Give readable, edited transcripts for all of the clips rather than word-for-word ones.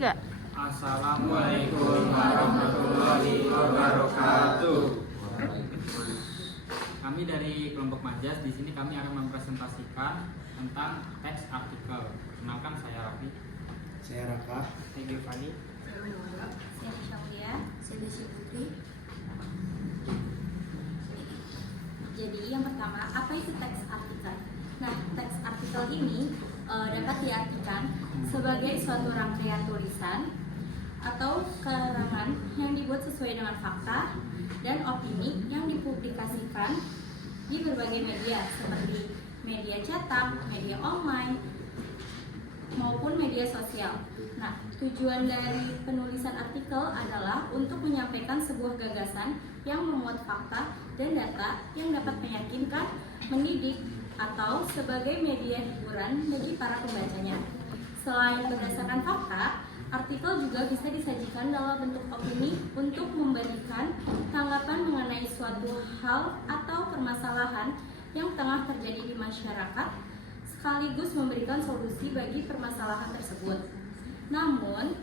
Enggak. Assalamualaikum warahmatullahi wabarakatuh. Kami dari kelompok Majas, di sini kami akan mempresentasikan tentang teks artikel. Kenalkan, saya Raffi. Saya Raka. Saya Giovanni. Saya Syaulia. Saya Desi Putri. Jadi yang pertama, apa itu teks artikel? Nah, teks artikel ini dapat diartikan sebagai suatu rangkaian tulisan atau karangan yang dibuat sesuai dengan fakta dan opini yang dipublikasikan di berbagai media seperti media cetak, media online, maupun media sosial. Nah, tujuan dari penulisan artikel adalah untuk menyampaikan sebuah gagasan yang memuat fakta dan data yang dapat meyakinkan, mendidik, atau sebagai media hiburan bagi para pembacanya. Selain berdasarkan fakta, artikel juga bisa disajikan dalam bentuk opini untuk memberikan tanggapan mengenai suatu hal atau permasalahan yang tengah terjadi di masyarakat, sekaligus memberikan solusi bagi permasalahan tersebut. Namun,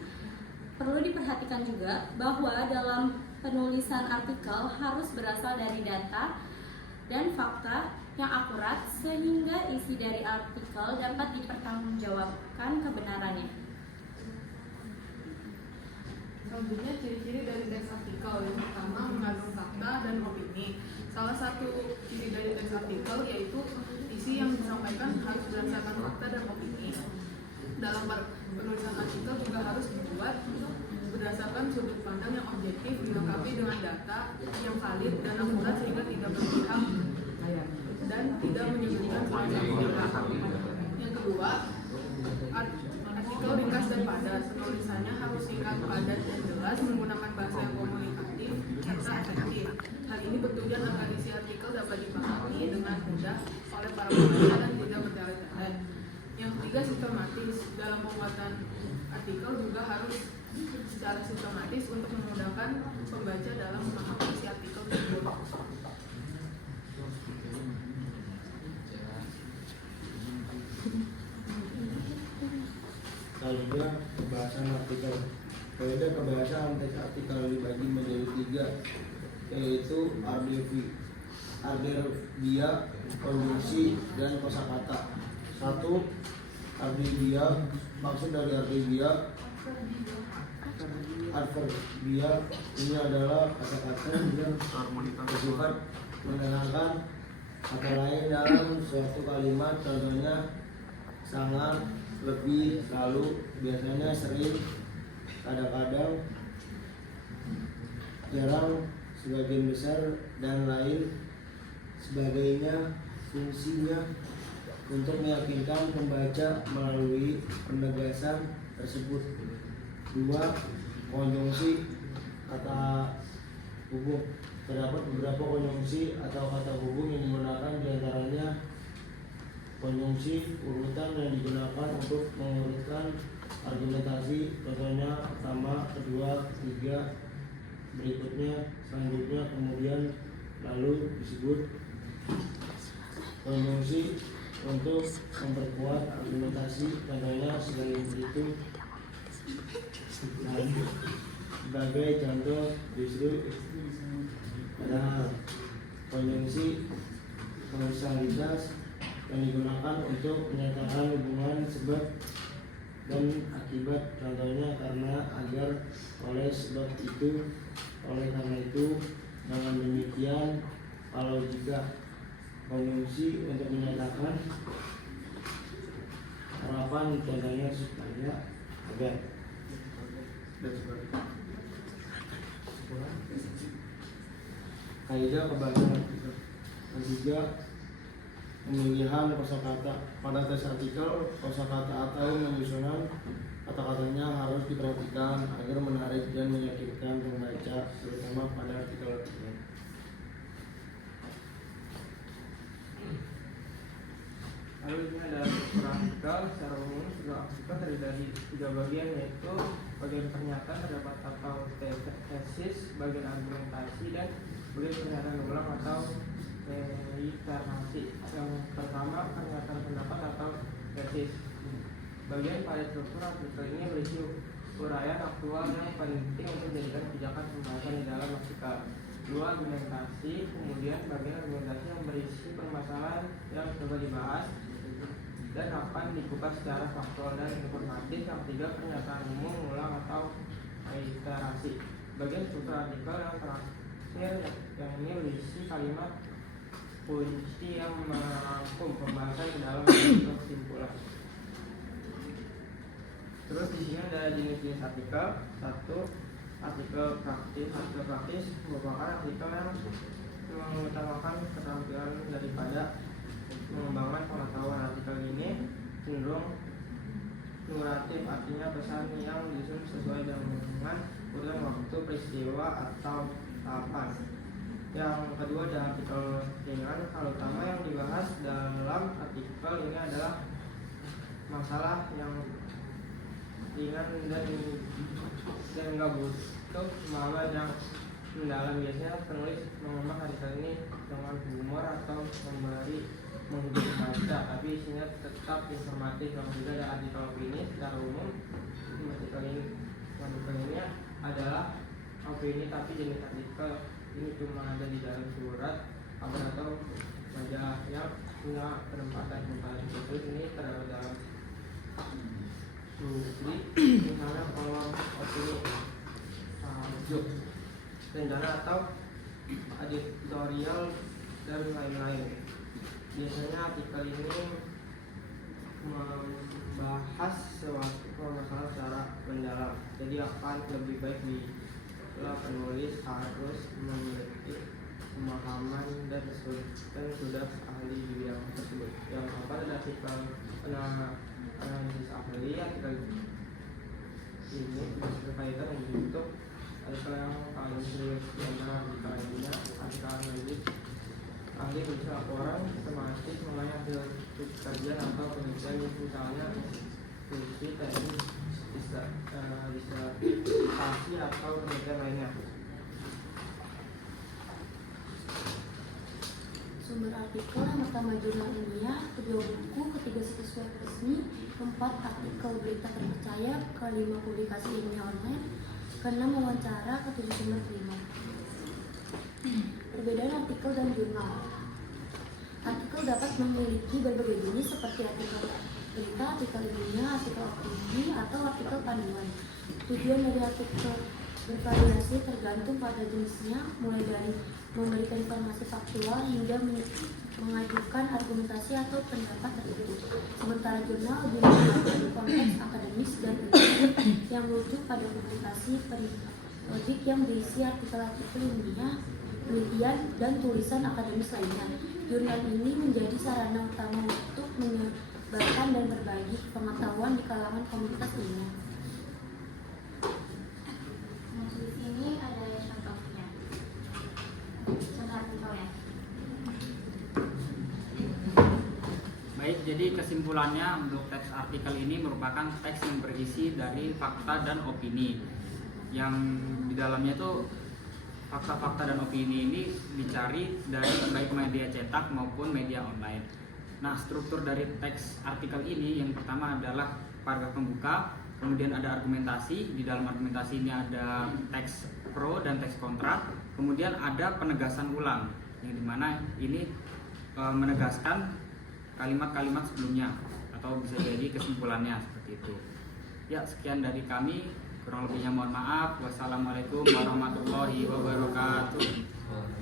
perlu diperhatikan juga bahwa dalam penulisan artikel harus berasal dari data dan fakta yang akurat sehingga isi dari artikel dapat dipertanggungjawabkan kebenarannya. Selanjutnya, ciri-ciri dari teks artikel. Yang pertama, mengandung fakta dan opini. Salah satu ciri dari teks artikel yaitu isi yang disampaikan harus berdasarkan fakta dan opini. Dalam penulisan artikel juga harus dibuat berdasarkan sudut pandang yang objektif, dilengkapi dengan data yang valid dan akurat sehingga tidak berpihak dan tidak menyebutkan semacam. Yang kedua, artikel ringkas dan padat. Penulisannya harus singkat, padat, dan jelas menggunakan bahasa yang komunikatif serta efektif. Hal ini bertujuan agar isi artikel dapat dipahami dengan mudah oleh para pembaca dan tidak bertele-tele. Yang ketiga, sistematis. Dalam pembuatan artikel juga harus secara sistematis untuk memudahkan pembaca dalam memahami isi artikel tersebut. Selanjutnya, pembahasan artikel. Kaidah pembahasan teks artikel dibagi menjadi 3, yaitu adverbia, konjungsi, dan kosakata. 1. Adverbia. Maksud dari adverbia ini adalah kata-kata yang bersifat menenangkan kata lain dalam suatu kalimat. Contohnya sangat, lebih, selalu, biasanya, sering, kadang-kadang, jarang, sebagian besar, dan lain sebagainya. Fungsinya untuk meyakinkan pembaca melalui penegasan tersebut. 2. Konjungsi, kata hubung. Terdapat beberapa konjungsi atau kata hubung yang digunakan, diantaranya konjungsi urutan yang digunakan untuk mengurutkan argumentasi. Contohnya pertama, kedua, ketiga, berikutnya, selanjutnya, kemudian, lalu disebut. Konjungsi untuk memperkuat argumentasi. Contohnya selain itu, dan sebagai contoh justru. Padahal konjungsi kausalitas yang digunakan untuk menyatakan hubungan sebab dan akibat. Contohnya karena, agar, oleh sebab itu, oleh karena itu, dengan demikian, kalau jika. Konjungsi untuk menyatakan harapan, contohnya supaya, agar, dan sebagainya. Kaidah pembahasan artikel. Ketiga, pemilihan kosakata. Pada teks artikel, kosakata atau penyusunan kata-katanya harus diperhatikan agar menarik dan meyakinkan pembaca, terutama pada artikel-artikel. Lalu ini adalah struktur artikel. Secara umum, struktur artikel terdiri dari 3 bagian, yaitu bagian pernyataan terdapat atau tesis, bagian argumentasi, dan bagian pernyataan ulang atau reiternasi. Yang pertama, pernyataan pendapat atau tesis. Bagian pada struktur artikel ini berisi uraian aktual yang penting untuk dijadikan pijakan pembahasan di dalam artikel. 2. Argumentasi. Kemudian bagian argumentasi yang berisi permasalahan yang coba dibahas dan akan dibuka secara faktual dan informatif. Yang 3. Pernyataan umum, ulang atau iterasi. Bagian struktur artikel yang terakhir yang ini berisi kalimat kunci yang merangkum pembahasan ke dalam kesimpulan. Terus di sini ada jenis-jenis artikel. 1. Artikel praktis. Artikel praktis merupakan artikel yang mengutamakan keterampilan daripada mengembangkan pengetahuan. Artikel ini cenderung nuratif, artinya pesan yang disusun sesuai dengan urutan waktu, peristiwa, atau tahapan. Yang kedua ada artikel ringan. Hal utama yang dibahas dalam artikel ini adalah masalah yang ringan dan nggak butuh pemahaman yang mendalam. Biasanya penulis mengemas artikel ini dengan humor atau menghibur baca, tapi isinya tetap informatif. Yang juga ada artikel opini. Secara umum artikel ini adalah opini, tapi jenis artikel ini cuma ada di dalam surat kabar atau majalah yang punya penempatan khusus. Ini terdapat dalam jadi misalnya kolom opini, joke, rencana atau editorial dan lain-lain. Biasanya artikel ini membahas suatu permasalahan secara mendalam, jadi akan lebih baik bila penulis harus memiliki pemahaman dan sudah ahli di bidang tersebut. Yang keempat ada artikel analisis ahli. Artikel ini berkaitan dengan bentuk artikel yang paling serius di antara artikel lainnya. Artikel analisis ahli berisi laporan sistematis mengenai hasil kajian atau penelitian, misalnya institusi teknis, disertasi atau penelitian lainnya. Sumber artikel yang pertama jurnal ilmiah, kedua buku, ketiga situs web resmi, keempat artikel berita terpercaya, kelima publikasi ilmiah online, keenam wawancara, ketujuh sumber primer. Perbedaan artikel dan jurnal. Artikel dapat memiliki berbagai jenis seperti artikel berita, artikel ilmiah, artikel opini, atau artikel panduan. Tujuan dari artikel bervariasi tergantung pada jenisnya, mulai dari memberikan informasi faktual hingga mengajukan argumentasi atau pendapat tertentu. Sementara jurnal lebih menggunakan konteks akademis dan ilmiah yang merujuk pada publikasi periodik yang berisi artikel-artikel ilmiah, penelitian, dan tulisan akademis lainnya. Jurnal ini menjadi sarana utama untuk menyebarkan dan berbagi pengetahuan di kalangan komunitas ilmiah. Di sini ada contohnya. Contoh artikelnya. Baik, jadi kesimpulannya untuk teks artikel ini merupakan teks yang berisi dari fakta dan opini. Yang di dalamnya itu fakta-fakta dan opini ini dicari dari baik media cetak maupun media online. Nah, struktur dari teks artikel ini yang pertama adalah paragraf pembuka, kemudian ada argumentasi. Di dalam argumentasi ini ada teks pro dan teks kontra, kemudian ada penegasan ulang yang dimana ini menegaskan kalimat-kalimat sebelumnya atau bisa jadi kesimpulannya seperti itu. Ya, sekian dari kami. Kurang lebihnya mohon maaf. Wassalamualaikum warahmatullahi wabarakatuh.